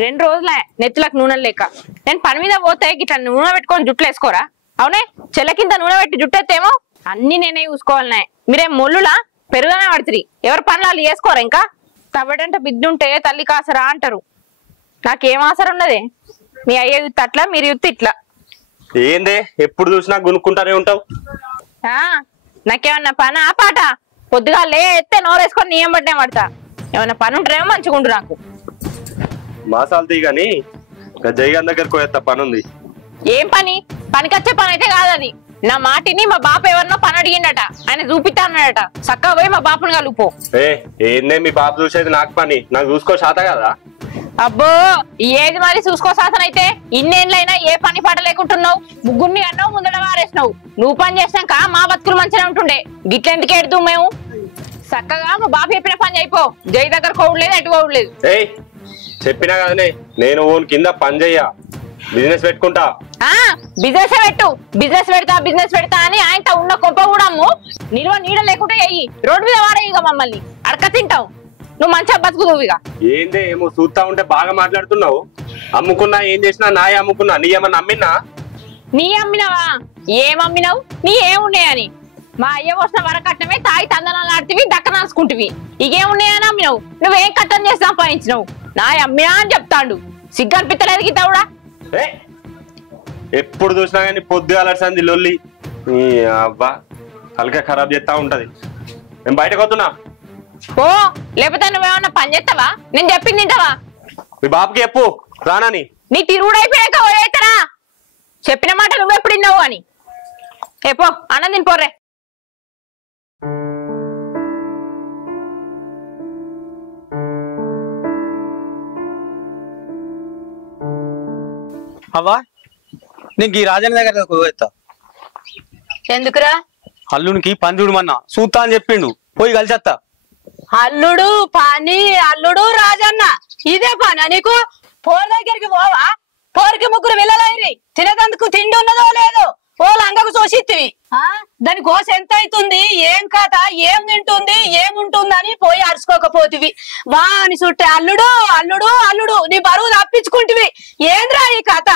2 రోజులే నెత్తులకు నూనె లేక నేను పని మీద పోతే గిట్లా నూనె పెట్టుకొని జుట్లు వేసుకోరా? అవునే చెల్లకింత నూనె పెట్టి జుట్టు ఎత్తేమో అన్ని నేనే చూసుకోవాలనే. మీరేం మొల్లులా పెరుగనే పడుతుంది. ఎవరి పనులు చేసుకోరా? ఇంకా తవ్వడంటే బిడ్డుంటే తల్లి కాసరా అంటారు. నాకేం ఆసరం ఉన్నదే? మీ అయ్యే యుత్త అట్లా, మీరు యుత్త ఇట్లా. ఏందే ఎప్పుడు చూసినా గునుక్కుంటానే ఉంటావు? నాకేమన్నా పని ఆ పాట పొద్దుగా లే ఎత్తే నోరేసుకొని నీయం పట్టే పడతా. ఏమన్నా పని ఉంటేనేమో మంచిగుండు. నాకు మాసాలు తీగాని జయగాన్ దగ్గరకు పోయేస్తా, పని ఉంది. ఏం పని? పనికొచ్చే పని అయితే కాదది. నా మాటిని మా బాప ఎవరినో పని అడిగిండట, ఆయన చూపిస్తా అన్నాడట. చక్కగా పోయి మా బాపుని కలుపు. ఏందే మీ బాబు చూసేది నాకు పని, నాకు చూసుకో శాత కదా? అబ్బో ఏది మరి చూసుకో శాతం అయితే. ఇన్నేళ్ళైనా ఏ పని పాట లేకుంటున్నావు. ముగ్గురిని అన్నావు, ముందట వారేసినావు. నువ్వు పని చేసినాక మా బతుకులు మంచిగా ఉంటుండే. గిట్లెందుకు ఎడుతూ మేము? చక్కగా మా బాబు చెప్పిన పని అయిపో. జై దగ్గర కోవట్లేదు, ఎటు కోవట్లేదు. చెప్పినా కదనే, నేను ఓన్ కింద పని చెయ్య, బిజినెస్ పెట్టుకుంటా. బిజినెస్ పెట్టు. బిజినెస్ పెడతా అని ఆయన ఉన్న కొంప కూడా అమ్ము. నిల్వ నీడ లేకుంటే అయ్యి రోడ్డు మీద వాడేయిగా మమ్మల్ని అడక తింటావు. నువ్వు మంచిగా బతుకుతావు. ఇక ఏందే ఏమో చూస్తా ఉంటే బాగా మాట్లాడుతున్నావు. అమ్ముకున్నా ఏం చేసినా నాయ అమ్ముకున్నా, నీ ఏమన్నా అమ్మినా? నీ అమ్మినావా? ఏం అమ్మినావు? నీ ఏమున్నాయని? మా అయ్య వస్తున్న వరకట్నమే తాయి తందనాలు ఆడుతీవి, దక్కనాల్సుకుంటువి. ఇకేమున్నాయని అమ్మినావు? నువ్వేం కట్టం చేసి సంపాదించినావు? నా అమ్మినా అని చెప్తాడు. సిగ్గనిపిత్తలేదు గీతవుడా? ఎప్పుడు చూసినా కానీ పొద్దుగాల సంది లొల్లి. అబ్బా తలకాయ ఖరాబ్ చేస్తా ఉంటది. నేను బయటకు వస్తున్నా. ఓ లేకపోతే నువ్వేమన్నా పని చేస్తావా? నేను చెప్పింది తింటావా? మీ బాబుకి చెప్పు రానని. నీ తిరుగుడు అయిపోయాక ఓడైతారా? చెప్పిన మాట నువ్వెప్పుడు విన్నావు అని. ఏపో అన్నం తినిపోర్రే. అవ్వా నీకు ఈ రాజన్న దగ్గర పోయేస్తా. ఎందుకురా? అల్లునికి పని చూడమన్నా చూస్తా అని చెప్పిండు, పోయి కలిసేస్తా. అల్లుడు పని, అల్లుడు రాజన్న ఇదే పని నీకు? పోర్ దగ్గరికి పోవా? పోరికి ముగ్గురు వెళ్ళలైరి, తినేదందుకు తిండి ఉన్నదో లేదో ఓ లంగకు చూసిత్తివి. దాని కోస ఎంత అవుతుంది, ఏం కథ, ఏం తింటుంది, ఏముంటుందని పోయి అరుచుకోకపోతివి. వాని చుట్టే అల్లుడు అల్లుడు అల్లుడు నీ బరువు తప్పించుకుంటివి. ఏంద్రా ఈ కథ?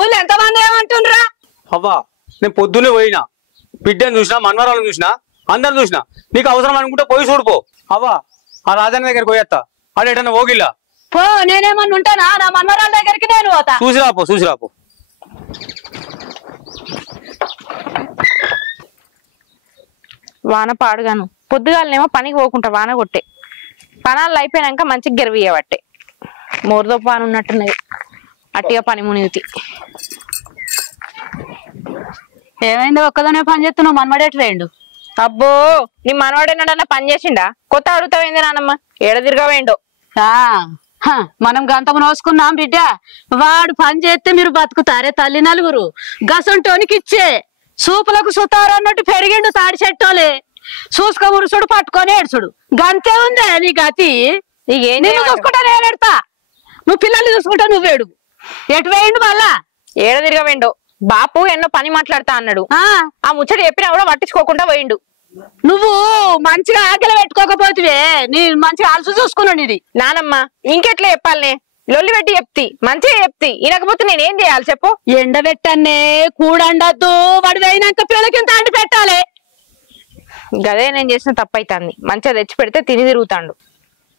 ఊళ్ళో ఎంతమంది ఏమంటుండ్రా? అవ్వా నేను పొద్దున్నే పోయినా, బిడ్డను చూసినా, మన్వరాలను చూసినా, అందరు చూసినా. నీకు అవసరం అనుకుంటే పోయి చూడిపో. అవ్వా ఆ రాజన్న దగ్గరికి పోయేస్తా. ఆడేటన్నా ఓగిల్లా పో. నేనేమన్నా ఉంటానా? నా మన్వరాల దగ్గరికి నేను పోతా. చూసిరాపో. వాన పాడుగాను పొద్దుగాలనేమో పనికి పోకుంటా వాన కొట్టే. పనాలు అయిపోయాక మంచిగా గెరవియబట్టే. మోరదో పాను ఉన్నట్టున్నది. అట్టిగా పని మునిగితి. ఏమైంది ఒక్కదనే పని చేస్తున్నావు? మనమడేటి వేయండు. అబ్బో నీ మనవాడేనాడన్నా పని చేసిండా? కొత్త అడుగుతావేంది నానమ్మ? ఏడ తిరగవేండో. మనం గంతము నోసుకున్నాం బిడ్డ. వాడు పని చేస్తే మీరు బతుకుతారే తల్లి నలుగురు. గసంటోనికి ఇచ్చే సూపులకు సుతారు అన్నట్టు పెరిగిండు తాడి చెట్టోలే. చూసుకో మురుసుడు పట్టుకొని ఏడుచుడు. గంతే ఉందే నీ గతి. నేను చూసుకుంటా నేను ఎడతా, నువ్వు పిల్లల్ని చూసుకుంటా నువ్వేడు. ఎటు వేయండు మళ్ళా? ఏడ తిరగవేండో. బాపు ఎన్నో పని మాట్లాడతా అన్నాడు. ఆ ముచ్చట చెప్పినా కూడా పట్టించుకోకుండా పోయిండు. నువ్వు మంచిగా ఆకలి పెట్టుకోకపోతే నీ మంచిగా అలసు చూసుకున్నావు. ఇది నానమ్మ ఇంకెట్లా చెప్పాలనే? లొల్లి పెట్టి చెప్తి, మంచిగా చెప్తి. ఇనకపోతే నేనేం చేయాలి చెప్పు? ఎండబెట్టన్నే కూడండద్దు. వాడు వేయినాక పిల్లకింత అంటి పెట్టాలి. గదే నేను చేసిన తప్పు అవుతుంది. మంచిగా తెచ్చి పెడితే తిని తిరుగుతాడు.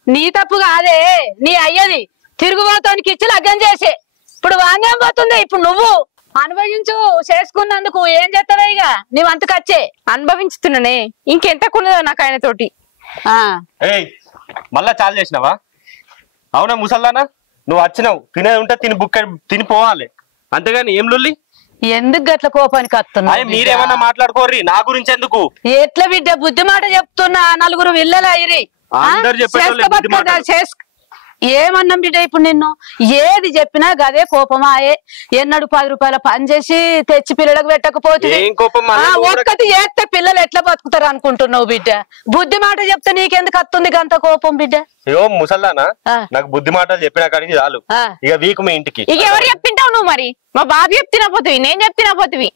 నీ తప్పు కాదే, నీ అయ్యది. తిరుగుబోతానికి ఇచ్చి లగ్గం చేసే. ఇప్పుడు వాంగేం పోతుంది? ఇప్పుడు నువ్వు అనుభవించు. చేసుకున్నందుకు ఏం చేస్తావే? ఇక నీ వంతుకచ్చే అనుభవించుతున్నానే. ఇంకెంత కొన్నదో నాకు ఆయన తోటి. మళ్ళా చాలు చేసినావా? అవునా ముసల్దానా, నువ్వు వచ్చినావు, తినేది ఉంటే తిని పోవాలి, అంతేగాని ఏం లొల్లి? ఎందుకు గట్ల కోపానికి వస్తున్నా? మీరేమన్నా మాట్లాడుకోర్రి, నా గురించి ఎందుకు? ఎట్లా బిడ్డ బుద్ధి మాట చెప్తున్నా. నలుగురు విల్లలు అయిరి. ఏమన్నాం బిడ్డ? ఇప్పుడు నిన్ను ఏది చెప్పినా గదే కోపమాయే. ఎన్నడు 10 రూపాయల పని చేసి తెచ్చి పిల్లలకు పెట్టకపోతే ఒక్కటి చేస్తే పిల్లలు ఎట్లా బతుకుతారు అనుకుంటున్నావు బిడ్డ? బుద్ధి మాట చెప్తే నీకెందుకు వస్తుంది గంత కోపం బిడ్డ? ముసల్దానా, నాకు బుద్ధి మాటలు చెప్పినా కాడికి చాలు. ఇక వీకు మీ ఇంటికి. ఇక ఎవరు చెప్పింటావు నువ్వు? మరి మా బాబు చెప్తినా పోతివి, నేను చెప్తినా పోతివి.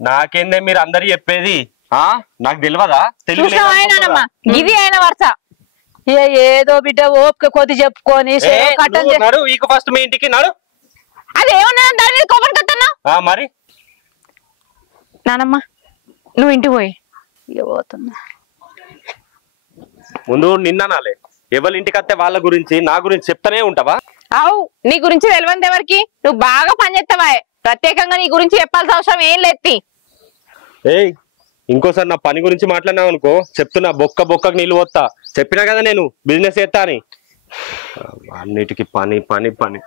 నాకేందే మీరు అందరు చెప్పేది? నాకు తెలియదా? ఇది ఆయన వరుస. ఏదో బిడ్డ ఓపిక కొద్ది చెప్పుకొని కట్టం నడు ఇక ఫస్ట్ మీ ఇంటికి నడు. అది ఏమన్నా దాని మీద కోపం కట్టన్నా మరి నానమ్మ నువ్వు ఇంటికి పోయి పోతున్నా. ముందు నిన్ననాలే ఎవరి ఇంటికి వస్తే వాళ్ళ గురించి నా గురించి చెప్తానే ఉంటావా? అవు నీ గురించి తెలియదు ఎవరికి, నువ్వు బాగా పనిచేస్తావా, ప్రత్యేకంగా నీ గురించి చెప్పాల్సిన అవసరం ఏం లేదు. ఏయ్ ఇంకోసారి నా పని గురించి మాట్లాడినావు అనుకో చెప్తున్నా, బొక్కకు నీళ్ళు పోతా. చెప్పినా కదా నేను బిజినెస్ చేస్తా అని. అన్నిటికీ పని పని పని.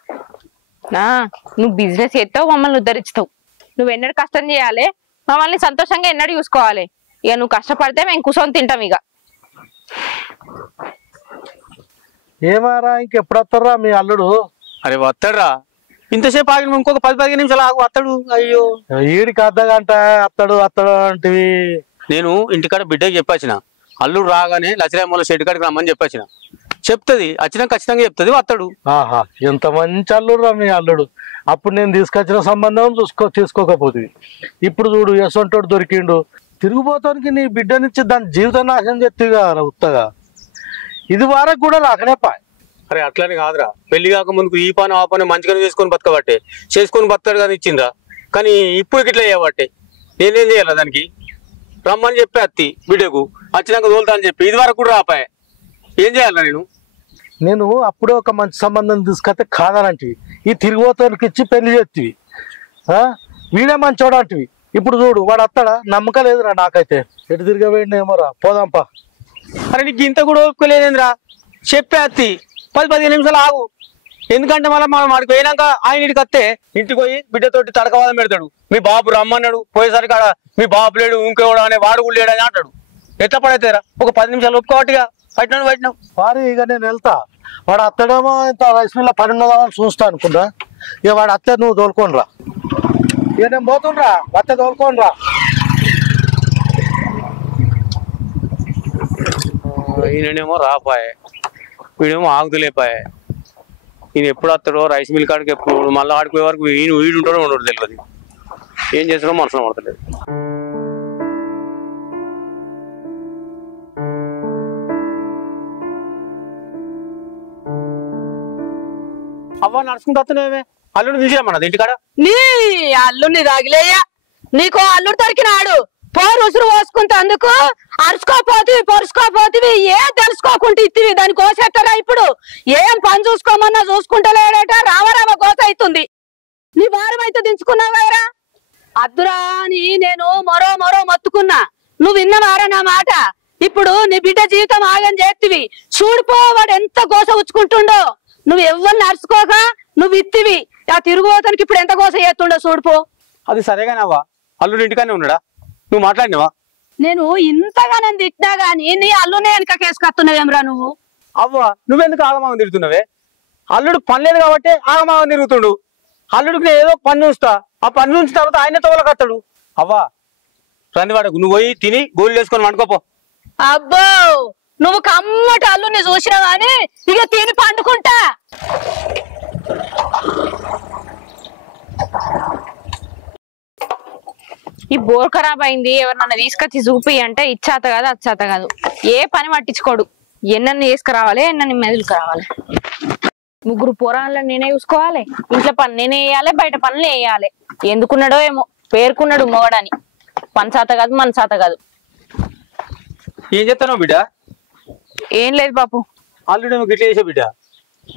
నువ్వు బిజినెస్ చేస్తావు, మమ్మల్ని ఉద్ధరిస్తావు. నువ్వు ఎన్నడూ కష్టం చేయాలి, మమ్మల్ని సంతోషంగా ఎన్నడూ చూసుకోవాలి. ఇక నువ్వు కష్టపడితే మేము కూర్చొని తింటాం. ఇక ఏమారా ఇంకెప్పుడు వస్తారా మీ అల్లుడు? అరే వస్తాడురా, ఇంతసేపు ఆగిన ఇంకొక 10-15 నిమిషాలు ఆగు వస్తాడు. అయ్యో ఈడికి అర్ధగంట అత్తడు అంటివి. నేను ఇంటికాడ బిడ్డకి చెప్పొచ్చిన, అల్లుడు రాగానే లచ్చరామూల షెడ్ కాడికి రమ్మని చెప్పొచ్చిన. చెప్తుంది వచ్చినా ఖచ్చితంగా చెప్తుంది వస్తాడు. ఆహా ఎంత మంచి అల్లుడు రా మీ అల్లుడు. అప్పుడు నేను తీసుకొచ్చిన సంబంధం తీసుకోకపోతుంది. ఇప్పుడు చూడు యశవంతుడు దొరికిండు. తిరిగిపోతానికి నీ బిడ్డనిచ్చి దాని జీవితం నాశనం చెప్తిగా ఉత్తగా. ఇది వరకు కూడా రాకనే పా. అరే అట్లనే కాదురా, పెళ్లి కాక ముందుకు ఈ పని ఆ పని మంచిగానే చేసుకొని బతకబట్టే, చేసుకొని బతకాడు కానీ ఇచ్చిండ్రా. కానీ ఇప్పుడు ఇట్లా చేయబట్టే నేనేం చేయాలి? దానికి రమ్మని చెప్పి అత్తి బిడ్డకు వచ్చినాక తోలుతా అని చెప్పి ఇది వరకు కూడా రాపాయే. ఏం చేయాలరా నేను అప్పుడే ఒక మంచి సంబంధం తీసుకొస్తే కాదనంటివి. ఈ తిరిగిపోతానికి ఇచ్చి పెళ్లి చేతివి. వీడే మంచోడు అంటివి. ఇప్పుడు చూడు వాడు వస్తాడా? నమ్మకం లేదురా నాకైతే. ఎటు తిరగవేండేమోరా, పోదాంపా. అరే నీకు ఇంత కూడా ఒప్పుకోలేదేంద్రా, చెప్పే అత్తి 10-15 నిమిషాలు ఆగు. ఎందుకంటే మళ్ళీ మనం వాడికి పోయినాక ఆయన ఇంటికి వస్తే ఇంటికి పోయి బిడ్డతోటి తడకవాదం పెడతాడు. మీ బాబు రమ్మన్నాడు, పోయేసరికి ఆడ మీ బాబు లేడు ఇంకోడు అనే వాడు కూడా లేడు అని అంటాడు. ఎట్లా పడైతేరా? ఒక 10 నిమిషాలు ఒప్పుకోవట్టిగా పట్టినాం. వారి ఇక నేను వెళ్తా. వాడు అత్తడేమో ఇంత రైస్ మిల్ల పని ఉన్నదామని చూస్తా అనుకుంటా. ఇక వాడు అత్తే నువ్వు తోలుకొని రా. ఇక నేను పోతుండ్రా, అత్తే తోలుకొని రా. ఈయనేమో రాపాయే, వీడేమో ఆగుతులేపాయే. ఈయన ఎప్పుడు వస్తాడో రైస్ మిల్ కాడికి ఎప్పుడు మళ్ళీ ఆడుకునే వరకు వీడు ఉంటాడో ఉండడు తెలియదు. ఏం చేస్తాడో మనసులో పడతలేదు. అవ్వ నడుచుకుంటూ వస్తున్నావే, అల్లుడు చూసామన్నది ఇంటికాడ. నీ అల్లుడిని తగిలేయ్యా, నీకో అల్లుడు దొరికినాడు. పోరు ఉసురు పోసుకుంటే అందుకు అరుచుకోపోతివి పరుచుకోపోతివి, ఏం తెలుసుకోకుంటే ఇత్తివి. దాని కోసేస్తారా? ఇప్పుడు ఏం పని చూసుకోమన్నా చూసుకుంటలేడట. రామరామ కోస అవుతుంది. నీ భారం అయితే దించుకున్నావారా? అద్దురా అని నేను మరో మొత్తుకున్నా. నువ్వు విన్నవారా నా మాట? ఇప్పుడు నీ బిడ్డ జీవితం ఆగం చేతివి. చూడిపో వాడు ఎంత గోస ఉచ్చుకుంటుండో. నువ్వు ఎవరిని అరుచుకోక నువ్వు ఇత్తివి. ఆ తిరుగుబోతానికి ఇప్పుడు ఎంత గోస చేస్తుండో చూడిపో. అది సరేగానవ్వా, అల్లుడు ఇంటికానే ఉన్నాడా? నువ్వు మాట్లాడినావా? నేను ఇంతగానే తిట్టినా గాని నీ అల్లునే వెనక కేసుకొస్తున్నావేమ్రా నువ్వు? అవ్వా నువ్వెందుకు ఆగమాగం తిరుగుతున్నావే? అల్లుడు పని లేదు కాబట్టి ఆగమాగం తిరుగుతుండు. అల్లుడికి నేను ఏదో పని చూస్తా, ఆ పని చూసిన తర్వాత ఆయన తోలకత్తాడు. అవ్వా రండి వాడకు, నువ్వు పోయి తిని గోళ్ళు వేసుకొని వండుకోపో. అబ్బో నువ్వు కమ్మటి అల్లుని చూసినావా అని ఇక తిని పండుకుంటా. ఈ బోర్ ఖరాబ్ అయింది, ఎవరినన్నా తీసుకొచ్చి చూపి అంటే ఇచ్చాత కాదు అచ్చాత కాదు. ఏ పని పట్టించుకోడు. ఎన్నన్ని వేసుకురావాలి, ఎన్నన్ని మెదులుకు రావాలి. ముగ్గురు పోరాళ్ళని నేనే చూసుకోవాలి. ఇంట్లో పని నేనే వేయాలి, బయట పనులు వేయాలి. ఎందుకున్నాడో ఏమో పేర్కొన్నాడు మొగడని. పని శాత కాదు మన శాత కాదు. ఏం చెప్తాను బిడ్డ? ఏం లేదు బాపు. అల్లుడేమో గిట్ల చేసే బిడ్డ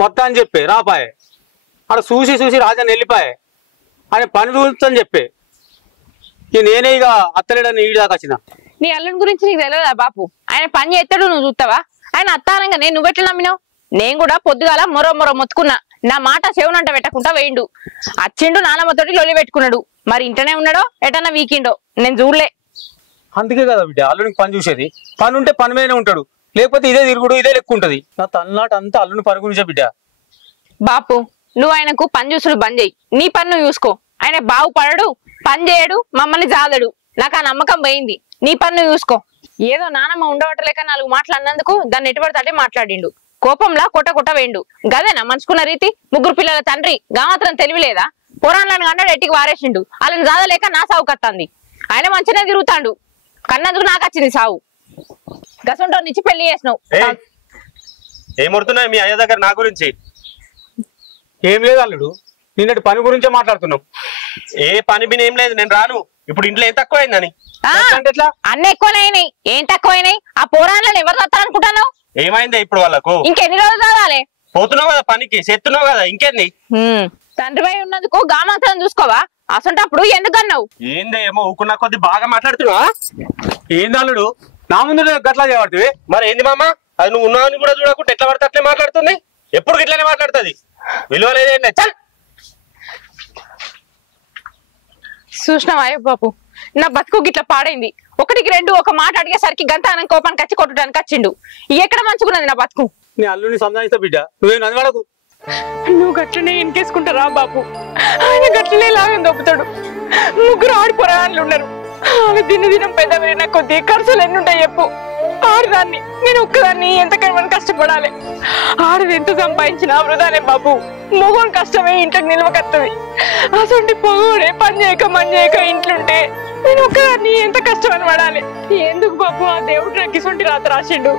మొత్తం అని చెప్పే రాపాయే. అక్కడ చూసి రాజాన్ని వెళ్ళిపాయే. ఆయన పని చూస్తని చెప్పే. నేనే ఇక అత్తలేడని ఈడు దాకా వచ్చిన. నీ అల్లుడి గురించి నీకు తెలియదా బాపు? ఆయన పని చేస్తాడు, నువ్వు చూస్తావా? ఆయన అత్తానంగా నేను నువ్వెట్లా నమ్మినావు? నేను కూడా పొద్దుగాల మొరో మొత్తుకున్నా. నా మాట చెవునంట పెట్టకుండా వేయండు. అచ్చిండు నానమ్మతోటి లొల్లి పెట్టుకున్నాడు. మరి ఇంటనే ఉన్నాడో ఎటన్నా వీకిండో నేను చూడలే. అందుకే కదా బిడ్డ అల్లుడికి పని చూసేది. పని ఉంటే పని మీదనే ఉంటాడు, లేకపోతే ఇదే తిరుగుడు ఇదే లెక్క ఉంటది. నా తలనాట అంతా అల్లుని పని గురించే బిడ్డ. బాపు నువ్వు ఆయనకు పని చూసుడు బంద్ చేయి. నీ పని నువ్వు చూసుకో. ఆయన బాగుపడడు, పని చేయడు, మమ్మల్ని జాదడు. నాకు ఆ నమ్మకం పోయింది. నీ పని నువ్వు చూసుకో. ఏదో నానమ్మ ఉండవటలేక 4 మాటలు అన్నందుకు దాన్ని ఎటుపడితే మాట్లాడిండు. కోపంలా కొట్ట వేయండు. గదేనా మంచుకున్న రీతి? 3 పిల్లల తండ్రి గా మాత్రం తెలివిలేదా? పురాణాలను కన్నాడు ఎట్టికి వారేసిండు. వాళ్ళని జాదలేక నా సాగు కత్తంది. ఆయన మంచిగా తిరుగుతాడు. కన్నందుకు నాకు వచ్చింది సావు. గసంటో నుంచి పెళ్లి చేసినావు. ఏమడుతున్నాయి మీ అయ్య దగ్గర నా గురించి? ఏం లేదు అల్లుడు, నిన్నటి పని గురించే మాట్లాడుతున్నాం. ఏ పని బిని ఏం లేదు, నేను రాను. ఇప్పుడు ఇంట్లో ఏం తక్కువైందని? అంటే ఎట్లా? అన్ని ఎక్కువైనాయి. ఏం తక్కువైనాయి? ఆ పోరాళ్ళని ఎవరు తత్తారనుకుంటాను? ఏమైంది ఇప్పుడు వాళ్ళకు? ఇంకెన్ని రోజులు చదవాలి? పోతున్నావు కదా పనికి, చేస్తున్నావు కదా, ఇంకేంది? తండ్రి ఉన్నందుకు గామాత్రం చూసుకోవా? అసంటప్పుడు ఎందుకన్నావు? ఏంది ఏమో ఊకున్నా కొద్ది బాగా మాట్లాడుతున్నావా? ఏంది అల్లుడు, నా ముందు గట్లా చేయబడుతుంది? మరి ఏంది మామ, అది నువ్వు ఉన్నావని కూడా చూడకుండా ఎట్లా పడితే అట్లే మాట్లాడుతుంది. ఎప్పుడు ఇట్లానే మాట్లాడుతుంది, విలువ లేదేంటి? చల్. చూసినావా బాబు, నా బతుకు గిట్లా పాడైంది. ఒకటికి రెండు ఒక మాట అడిగేసరికి గంతానం కోపానికి కచ్చి కొట్టడానికి వచ్చిండు. ఎక్కడ మంచుకున్నది నా బతుకు? నీ అల్లుడిని సంధానిస్తా బిడ్డ, నువ్వేం నదివాడకు. నువ్వు గట్లనే ఎన్కేసుకుంటారా బాబు? ఆయన గట్లనే లాగా దొప్పుతాడు. ముగ్గురు ఆడిపోరాళ్ళు ఉన్నారు. అవి దినం పెద్ద పెరిగిన కొద్ది ఖర్చులు ఎన్ని ఉంటాయి చెప్పు? ఆడదాన్ని నేను ఒక్కదాన్ని ఎంతకైనా కష్టపడాలి. ఆడది ఎంత సంపాదించినా వృధానే బాబు. మొగోని కష్టమే ఇంట్లోకి నిల్వకత్తది. అసలు పొగోడే పని చేయక మని చేయక ఇంట్లుంటే నేను ఒక్కదాన్ని ఎంత కష్టమని పడాలి? ఎందుకు బాబు ఆ దేవుడు నాకు ఇసుంటి రాత రాసిండు?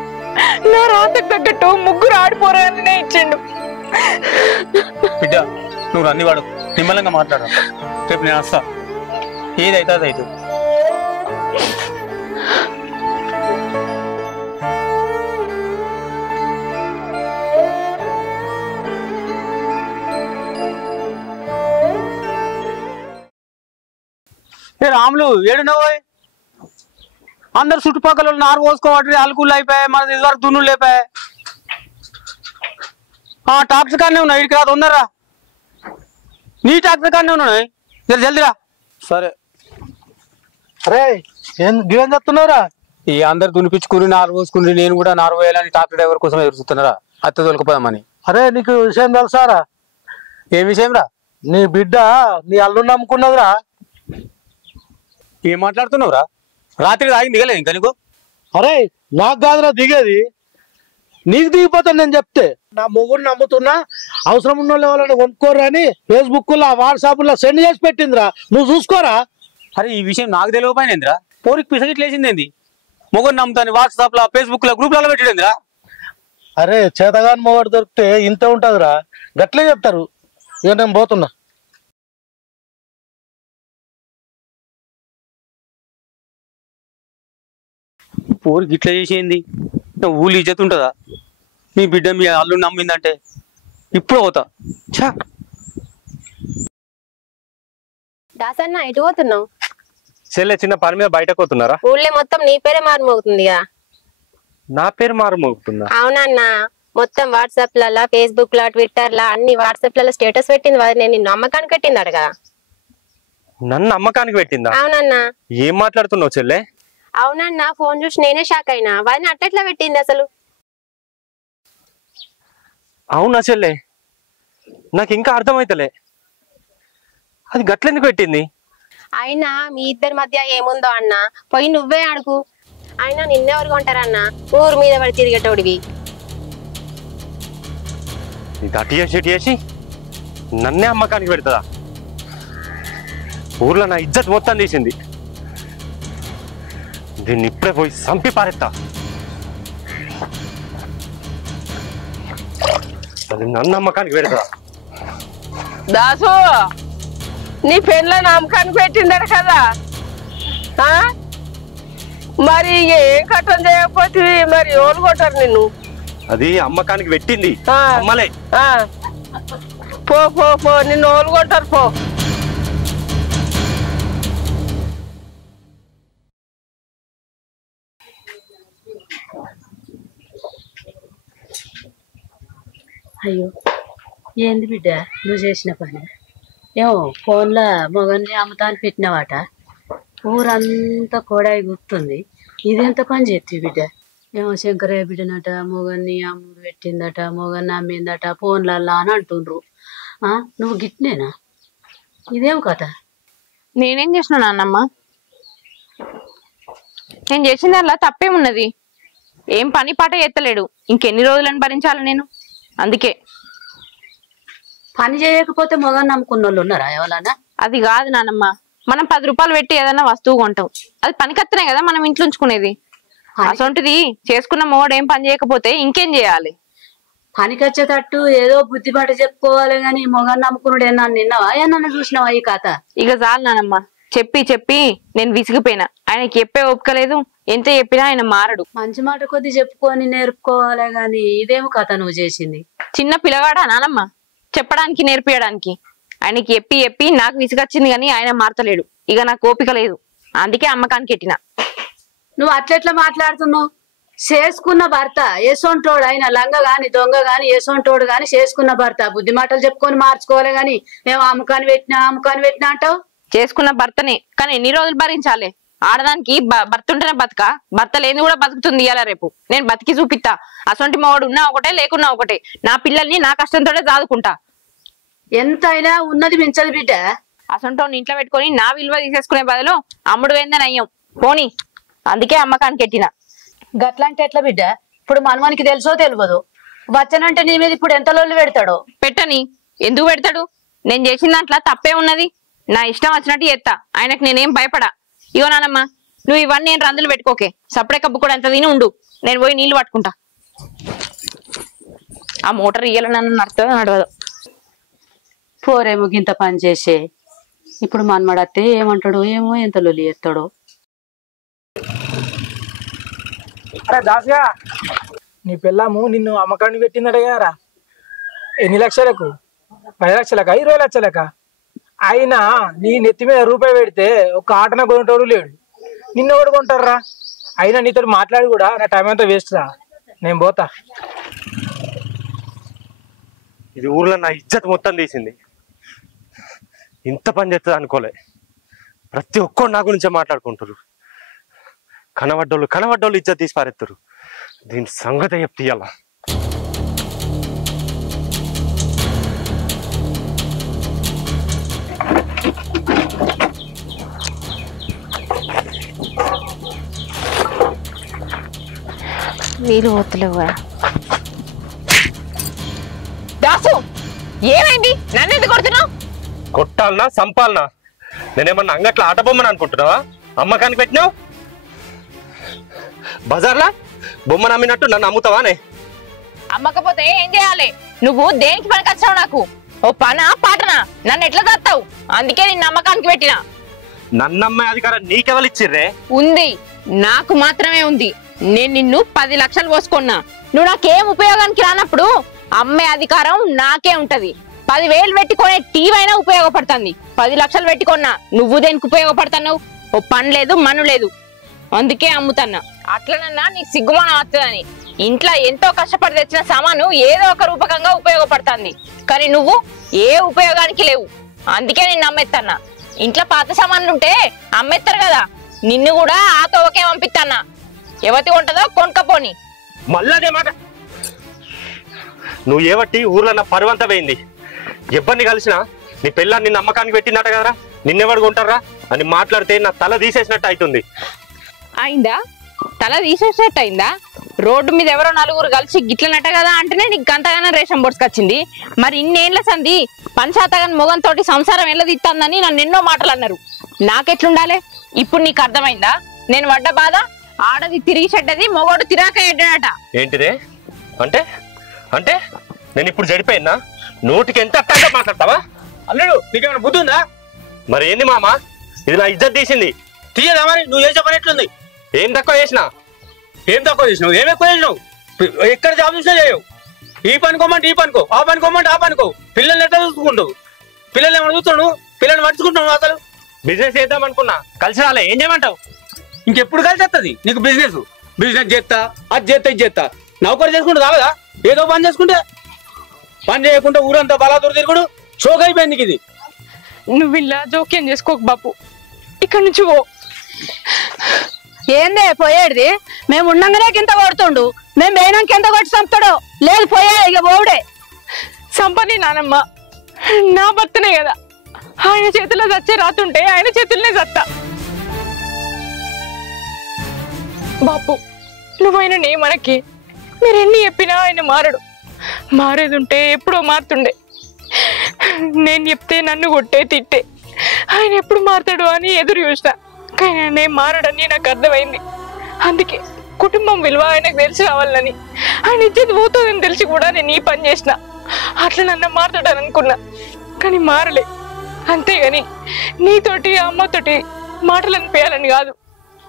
నా రాతకు తగ్గట్టు ముగ్గురు ఆడిపోరాలనే ఇచ్చిండు. బిడ్డ నువ్వు అన్ని వాడు నిమ్మలంగా మాట్లాడ. రేపు నేను వస్తా, ఏదైతే అది అయితే. రాములు ఏడున్నావు? అందరు చుట్టుపక్కల నారు పోసుకోవట్రి, అలుకులు అయిపోయాయి, మన ఇదివరకు దున్నులు లేపాయి. టాక్స్ కానీ ఉన్నాయి, ఇక్కడికి రా తొందరరా. నీ టాక్స్ కానీ ఉన్నాయి, జల్దిరా. సరే. అరే ఏం చెప్తున్నావురా? ఈ అందరు దునిపించుకుని నారు పోసుకుని నేను కూడా నారు పోయాలని ట్రాక్టర్ డ్రైవర్ కోసం ఎదురుస్తున్నారా? అత్త తోలుకుపోదామని. అరే నీకు విషయం తెలుసారా? ఏం విషయం రా? నీ బిడ్డ నీ అల్లుడు నమ్ముకున్నదిరా. ఏం మాట్లాడుతున్నావురా? రాత్రి తాగి దిగలేదు ఇంకా నీకు? అరే నాకు కాదురా దిగేది, నీకు దిగిపోతాను నేను చెప్తే. నా మొగుడు నమ్ముతున్నా, అవసరం ఉన్న వాళ్ళని కొనుక్కోరా అని ఫేస్బుక్ లో వాట్సాప్ లో సెండ్ చేసి పెట్టిందిరా. నువ్వు చూసుకోరా. అరే ఈ విషయం నాకు తెలియపోయినేందిరా? పోరికి పిసగిట్లు వేసిందేంది? మొగుడు నమ్ముతాను వాట్సాప్ లో ఫేస్బుక్ లో గ్రూప్లలో పెట్టేందిరా? అరే చేతగాని మొగడు దొరికితే ఇంత ఉంటదిరా, గట్లే చెప్తారు. ఇక నేను పోతున్నా. పోరికి ఇట్లా చేసేయండి, ఊళ్ళు ఇజ్జత్ ఉంటుందా? మీ బిడ్డ మీ అల్లు నమ్మిందంటే ఇప్పుడు పోతా. ఛా దాసన్న ఎటు పోతున్నావు? చెల్లె చిన్న పని మీద బయటకు పోతున్నారా? ఊళ్ళో మొత్తం నీ పేరే మారుమోగుతుందిగా. నా పేరు మారుమోగుతుందా? అవునన్న, మొత్తం వాట్సాప్ లలో ఫేస్బుక్ లా ట్విట్టర్ లా అన్ని వాట్సాప్ లలో స్టేటస్ పెట్టింది. నేను నిన్ను నమ్మకానికి పెట్టింది అడగా. నన్ను నమ్మకానికి పెట్టిందా? అవునన్నా. ఏం మాట్లాడుతున్నావు చెల్లె? అవునన్నా, ఫోన్ చూసి నేనే షాక్ అయినా. వాడిని అట్టెట్లా పెట్టింది అసలు? అవునా చెల్లె, నాకు ఇంకా అర్థమైతలే, అది గట్లెందుకు పెట్టింది? అయినా మీ ఇద్దరి మధ్య ఏముందో అన్న, పోయి నువ్వే అడుగు. అయినా నిన్నెవరు కొంటారన్నా? ఊరు మీద పడి తిరిగేటోడివి. ఇది అటు చేసి ఇటు చేసి నన్నే అమ్మకానికి పెడతదా? ఊర్లో నా ఇజ్జత్ మొత్తం తీసింది. దీన్ని ఇప్పుడే పోయి చంపి పారేస్తా. అది నన్ను అమ్మకానికి పెడతదా? దాసు, నీ పెళ్ళ నమ్మకానికి పెట్టిందట కదా, మరి ఏం కట్టం చేయకపోతే మరి ఎవరు కొట్టారు నిన్ను? అది అమ్మకానికి పెట్టింది, అమ్మలే. పో పో పో, నిన్ను ఎవరు కొట్టారు? పో. అయ్యో ఏంది బిడ్డ నువ్వు చేసిన పని? ఏమో ఫోన్లో మొగన్ని అమ్మతాన్ని పెట్టినవాట, ఊరంతా కోడాయి గుర్తుంది. ఇదెంత పని చేస్తావు బిడ్డ? ఏమో శంకరయ్య బిడ్డనట మొగన్ని అమ్ముడు పెట్టిందట, మొగన్ని అమ్మిందట ఫోన్లల్లా అని అంటుండ్రు. నువ్వు గిట్నేనా? ఇదేం కథ? నేనేం చేసిన నాన్నమ్మ? నేను చేసిన దానిలో తప్పేమున్నది? ఏం పని పాట ఎత్తలేడు, ఇంకెన్ని రోజులని భరించాలి నేను? అందుకే. పని చేయకపోతే మొగన్ని నమ్ముకున్న వాళ్ళు ఉన్నారా ఎవరన్నా? అది కాదు నానమ్మ, మనం 10 రూపాయలు పెట్టి ఏదైనా వస్తువు కొంటాం, అది పనికత్తనే కదా మనం ఇంట్లో ఉంచుకునేది. అసొంటిది చేసుకున్న మొగడు ఏం పని చేయకపోతే ఇంకేం చేయాలి? పనికొచ్చేటట్టు ఏదో బుద్ధిపాట చెప్పుకోవాలి గాని మొగన్ నమ్ముకున్నాడు ఏమన్నా నిన్నవా ఏమన్నా చూసినావా ఈ కథ? ఇక చాలు నానమ్మ, చెప్పి చెప్పి నేను విసిగిపోయినా. ఆయనకి చెప్పే ఒప్పుకోలేదు, ఎంత చెప్పినా ఆయన మారడు. మంచి మాట కొద్ది చెప్పుకొని నేర్పుకోవాలి గాని ఇదేమో కథ నువ్వు చేసింది. చిన్న పిల్లగాడా నానమ్మ చెప్పడానికి నేర్పియడానికి? ఆయనకి చెప్పి చెప్పి నాకు విసిగొచ్చింది కానీ ఆయన మారతలేడు. ఇక నాకు ఓపిక లేదు, అందుకే అమ్మకానికి ఎట్టిన. నువ్వు అట్లెట్లా మాట్లాడుతున్నావు? చేసుకున్న భర్త ఏసొంటోడు, ఆయన లంగ గాని దొంగ గాని ఏసొంటోడు గాని చేసుకున్న భర్త బుద్ధి మాటలు చెప్పుకొని మార్చుకోవాలి గాని మేము అమ్మకాన్ని పెట్టినా అంటావు. చేసుకున్న భర్తనే, కానీ ఎన్ని రోజులు భరించాలి? ఆడదానికి భర్త ఉంటేనే బతక, భర్త లేని కూడా బతుకుతుంది ఇవాళ రేపు. నేను బతికి చూపిస్తా. అసొంటి మగవాడు ఉన్నా ఒకటే లేకున్నా ఒకటే. నా పిల్లల్ని నా కష్టంతోనే చదువుకుంటా. ఎంతైనా ఉన్నది మించదు బిడ్డ. అసొంటోని ఇంట్లో పెట్టుకొని నా విలువ తీసేసుకునే బదులు అమ్ముడు వేందని అయ్యాం పోనీ. అందుకే అమ్మకానికి ఎట్టిన. గట్లంటే ఎట్లా బిడ్డ? ఇప్పుడు మనవానికి తెలుసో తెలియదు, వచ్చనంటే నీ మీద ఇప్పుడు ఎంత లొల్లు పెడతాడో. పెట్టని, ఎందుకు పెడతాడు? నేను చేసిన దాంట్లో తప్పే ఉన్నది. నా ఇష్టం వచ్చినట్టు చేస్తా, ఆయనకు నేనేం భయపడా. ఇగో నానమ్మ, నువ్వు ఇవన్నీ నేను రందులు పెట్టుకోకే. సపడే కబ్బు కూడా ఎంత తిని ఉండు, నేను పోయి నీళ్లు పట్టుకుంటా. ఆ మోటార్ ఇయ్యాల నన్ను నడుతుందో నడవదు. పోరేమో గింత పని చేసే ఇప్పుడు మనమడత్తే ఏమంటాడో ఏమో, ఎంత లొల్లి చేస్తాడో. అరే దాసిగా, నీ పిల్లము నిన్ను అమ్మకాన్ని పెట్టిందట కదరా? ఎన్ని లక్షలకు? 10 లక్షలకా 20 లక్షలకా? అయినా నీ నెత్తి మీద రూపాయి పెడితే ఒక ఆటన కొనేటోడు లేడు. నిన్న కూడా కొంటారా? అయినా నీతో మాట్లాడి కూడా నా టైం అంతా వేస్ట్ రా. నేను పోతా. ఇది ఊర్లో నా ఇజ్జత్ మొత్తం తీసింది. ఇంత పని చేస్తుంది అనుకోలే. ప్రతి ఒక్కరు నా గురించే మాట్లాడుకుంటారు. కనబడ్డోళ్ళు ఇజ్జత్ తీసి పారేస్తారు. దీని సంగతి చెప్తీయాల. నీళ్ళు పోతలేవు. దాసు, ఏమైంది? నన్ను ఎందుకు కొడుతున్నావు? కొట్టాలనా సంపాలనా? నేనేమన్నా అంగట్ల ఆట బొమ్మని అనుకుంటున్నావా? అమ్మకానికి పెట్టినావు? బజార్లా బొమ్మను అమ్మినట్టు నన్ను అమ్ముతావానే? అమ్మకపోతే ఏం చేయాలి? నువ్వు దేనికి పనికి వచ్చావు? నాకు ఓ పనా పాటనా? నన్ను ఎట్లా చేస్తావు? అందుకే నిన్ను అమ్మకానికి పెట్టినా. నన్నమ్మే అధికారం నీకెవరు ఇచ్చిర్రే? ఉంది, నాకు మాత్రమే ఉంది. నేను నిన్ను 10 లక్షలు పోసుకున్నా. నువ్వు నాకేం ఉపయోగానికి రానప్పుడు అమ్మే అధికారం నాకే ఉంటది. 10,000 పెట్టుకునే టీవీ అయినా ఉపయోగపడుతుంది. 10 లక్షలు పెట్టుకున్నా. నువ్వు దేనికి ఉపయోగపడుతున్నావు? ఓ పని లేదు మను లేదు, అందుకే అమ్ముతున్నా. అట్లనన్నా నీకు సిగ్గుమానం వస్తుందని. ఇంట్లో ఎంతో కష్టపడి తెచ్చిన సామాను ఏదో ఒక రూపకంగా ఉపయోగపడుతుంది, కానీ నువ్వు ఏ ఉపయోగానికి లేవు. అందుకే నిన్ను అమ్మేత్తన్నా. ఇంట్లో పాత సామాన్లు ఉంటే అమ్మేస్తారు కదా, నిన్ను కూడా ఆ తోవకే పంపిస్తాన్నా. ఎవతి ఉంటదో కొనుక్కపోని. మళ్ళదే మాట. నువ్వు ఏవట్టి ఊర్లో నా పరువంతా పోయింది. ఎవరిని కలిసినా నీ పిల్ల నిన్ను అమ్మకానికి పెట్టినట్ట కదరా, నిన్నెవడు కొంటారా అని మాట్లాడితే నా తల తీసేసినట్టు అవుతుంది. అయిందా? తల తీసేసినట్టు అయిందా? రోడ్డు మీద ఎవరో నలుగురు కలిసి గిట్లనట్ట కదా అంటేనే నీకు గంతగానే రేషన్ బోర్డ్స్కొచ్చింది. మరి ఇన్నేళ్ల సంది పంచాతగాని మొగంతో సంసారం ఎలా తీస్తుందని నన్ను ఎన్నో మాటలు అన్నారు. నాకెట్లుండాలి? ఇప్పుడు నీకు అర్థమైందా నేను పడ్డ బాధ? ఆడది తిరిగి చెడ్డది, మొగోడు తిరాక ఎడ్డాడట. ఏంటిదే? అంటే అంటే నేను ఇప్పుడు చెడిపోయినా? నోటికి ఎంత అట్టంగా మాట్లాడతావా? అల్లుడు నీకేమైనా బుద్ధి ఉందా? మరి ఏంది మామ, ఇది నా ఇజ్జత్ తీసింది. తీయదా మరి? నువ్వు చేసే పని ఎట్లుంది? ఏం తక్కువ చేసినా? ఏం తక్కువ చేసినావు? ఏం ఎక్కువ చేసినావు? ఎక్కడ జాబ్ చూసినా చేయవు. ఈ పనుకోమంటే ఈ పనుకో, ఆ పనుకోమంటే ఆ పనుకో. పిల్లల్ని ఎట్లా చూసుకుంటావు? పిల్లల్ని ఏమైనా చూస్తున్నావు? పిల్లల్ని మర్చుకుంటున్నావు అసలు? బిజినెస్ చేద్దాం అనుకున్నా, కలిసి రాలే. ఏం చేయమంటావు? ఇంకెప్పుడు కలిసి వస్తుంది నీకు బిజినెస్ చేస్తా, అది చేస్తా, ఇది చేస్తా. నౌకరు చేసుకుంటే రాలేదా? ఏదో పని చేసుకుంటే. పని చేయకుండా ఊరంతా బలాదూరు తిరుగుడు షోక్ అయిపోయింది ఇది. నువ్వు ఇలా జోక్యం చేసుకోకు బాపు, ఇక్కడ నుంచి పో. ఏందే పోయేది? మేము ఉండంగానే కింద కొడుతుండు, మేము పోయినాక ఎంత కొట్టి చంపుతాడో. లేదు పోయే, ఇక పోవుడే. సంపని నానమ్మ, నా భర్తనే కదా. ఆయన చేతిలో చచ్చే రాతుంటే ఆయన చేతుల్నే చత్తా. బాపు, నువ్వైనా మనకి మీరెన్ని చెప్పినా ఆయన మారడు. మారేది ఉంటే ఎప్పుడో మారుతుండే. నేను చెప్తే నన్ను కొట్టే తిట్టే, ఆయన ఎప్పుడు మారుతాడు అని ఎదురు చూసిన. కానీ ఆయన మారడని నాకు అర్థమైంది. అందుకే కుటుంబం విలువ ఆయనకు తెలిసి రావాలని ఆయన ఇచ్చేది పోతుందని తెలిసి కూడా నేను ఈ పని చేసిన. అట్లా నన్ను మారుతాడని అనుకున్నా, కానీ మారలే. అంతేగాని నీతోటి అమ్మతోటి మాటలు అనిపించాలని కాదు,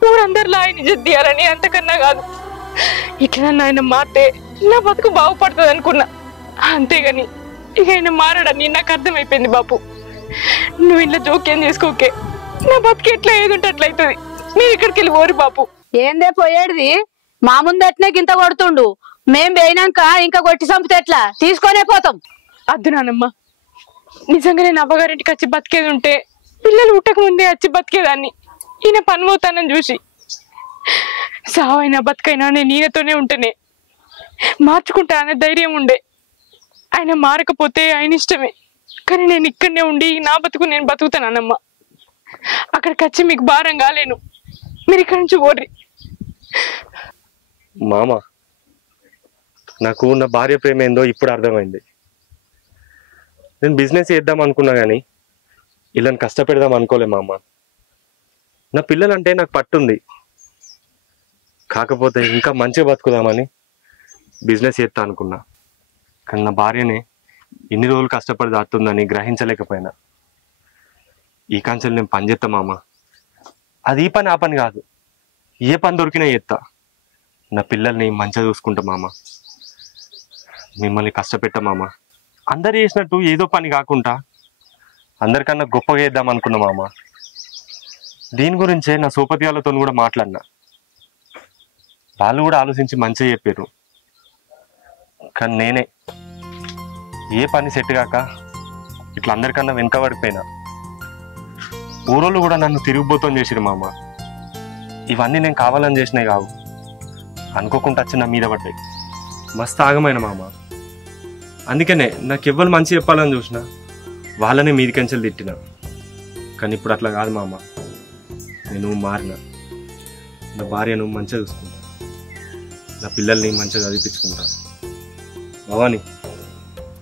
ఊరందరిలో ఆయన ఇజ్జత్ తీయాలని, అంతకన్నా కాదు. ఇట్లా నన్ను ఆయన మారితే నా బతుకు బాగుపడుతుంది అనుకున్నా. అంతేగాని ఇక ఆయన మారడని నాకు అర్థమైపోయింది. బాపు, నువ్వు ఇలా జోక్యం చేసుకోకే. నా బతుకు ఎట్లా ఏదుంటే అట్లయితుంది. మీరు ఇక్కడికి వెళ్ళి పోరు బాపు. ఏందే పోయేది? మా ముందట్నే గింత కొడుతుండు, మేం పోయినాక ఇంకా కొట్టి చంపితే ఎట్లా? తీసుకొనే పోతాం. అద్దు నానమ్మ, నిజంగా నేను అవ్వగారింటికి వచ్చి బతికేది ఉంటే పిల్లలు పుట్టక ముందే వచ్చి బతికేదాన్ని. ఈయన పని పోతానని చూసి సావైనా బతుకైనా నేను ఈయనతోనే ఉంటేనే మార్చుకుంటా అనే ధైర్యం ఉండే. ఆయన మారకపోతే ఆయన ఇష్టమే, కానీ నేను ఇక్కడనే ఉండి నా బతుకు నేను బతుకుతానమ్మా. అక్కడికి వచ్చి మీకు భారం కాలేను. మీరు ఇక్కడ నుంచి ఓర్రి. మామ, నాకు నా భార్య ప్రేమ ఏందో ఇప్పుడు అర్థమైంది. నేను బిజినెస్ చేద్దాం అనుకున్నా కానీ వీళ్ళని కష్టపెడదాం అనుకోలే మామ. నా పిల్లలంటే నాకు పట్టుంది, కాకపోతే ఇంకా మంచిగా బతుకుదామని బిజినెస్ చేస్తా అనుకున్నా. కానీ నా భార్యని ఇన్ని రోజులు కష్టపడి దాటుందని గ్రహించలేకపోయినా. ఈ కాంచెలు నేను పని చేస్తా మామ. అది ఈ పని ఆ పని కాదు, ఏ పని దొరికినా చేస్తా. నా పిల్లల్ని మంచిగా చూసుకుంటా మామ. మిమ్మల్ని కష్టపెట్టా మామ. అందరు చేసినట్టు ఏదో పని కాకుండా అందరికన్నా గొప్పగా చేద్దాం అనుకున్నా మామ. దీని గురించే నా సోపతియాలతో కూడా మాట్లాడినా. వాళ్ళు కూడా ఆలోచించి మంచిగా చెప్పారు. కానీ నేనే ఏ పని సెట్ కాక ఇట్లా అందరికన్నా వెనకబడిపోయినా. ఊరోళ్ళు కూడా నన్ను తిరిగిపోతాం చేసిరు మామ. ఇవన్నీ నేను కావాలని చేసినాయి కావు, అనుకోకుండా వచ్చి నా మీద పడ్డాయి. మస్తు ఆగమైన మామ. అందుకనే నాకు ఎవ్వరు మంచి చెప్పాలని చూసిన వాళ్ళనే మీదికంచెలు తిట్టిన. కానీ ఇప్పుడు అట్లా కాదు మామ. నేను మారిన. నా భార్యను మంచిగా చూసుకుంటా, నా పిల్లల్ని మంచిగా చదివించుకుంటా. భవాని,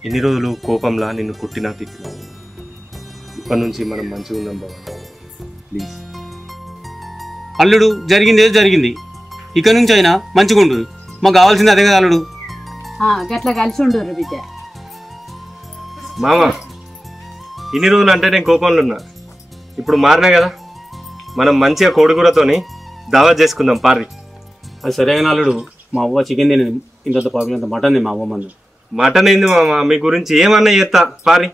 ఇన్ని రోజులు కోపంలా నిన్ను కుట్టినా తిట్టినా. ఇప్పటి నుంచి మనం మంచిగా ఉందాం భవాని, ప్లీజ్. అల్లుడు, జరిగింది ఏదో జరిగింది. ఇక నుంచి అయినా మంచిగా ఉండు. మాకు కావాల్సింది అదే కదా అల్లుడు. గట్లా కలిసి ఉండు బిడ్డ. మామ, ఇన్ని రోజులు అంటే నేను కోపంలో ఉన్నా, ఇప్పుడు మారినా కదా. మనం మంచిగా కోడికూరతోని దావత్ చేసుకుందాం పార్రి. అది సరేగా అల్లుడు, మా అవ్వ చికెన్ తినేది, ఇంత పాకులంత మటన్ మా అవ్వ మంది. మటన్ ఏంది మామ, మీ గురించి ఏమన్నా చేస్తా పారి.